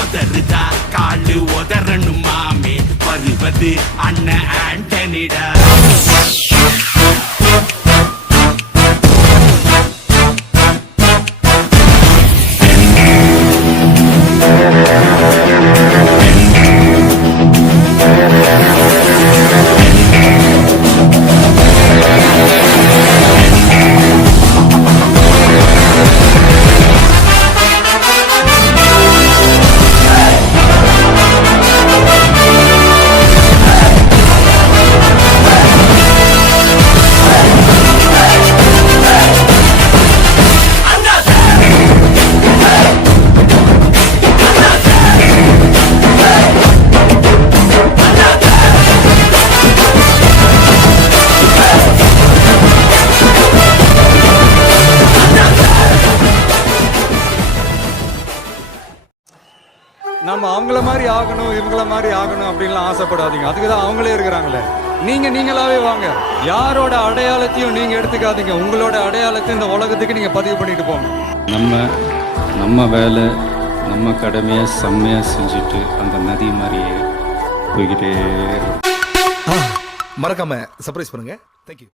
உதறுதா காலு உதறணும் மாமே வருவது அண்ணன் ஆண்டனிடா. நம்ம அவங்கள மாதிரி ஆகணும் இவங்கள மாதிரி ஆகணும் அப்படின்லாம் ஆசைப்படாதீங்க. அதுக்கு தான் அவங்களே இருக்கிறாங்களே. நீங்களாவே வாங்க. யாரோட அடையாளத்தையும் நீங்க எடுத்துக்காதீங்க. உங்களோட அடையாளத்தை இந்த உலகத்துக்கு நீங்க பதிவு பண்ணிட்டு போங்க. நம்ம வேலை நம்ம கடமையை செம்மையாக செஞ்சுட்டு அந்த நதி மாதிரியே போய்கிட்டே மறக்காம சர்ப்ரைஸ் பண்ணுங்க. தேங்க்யூ.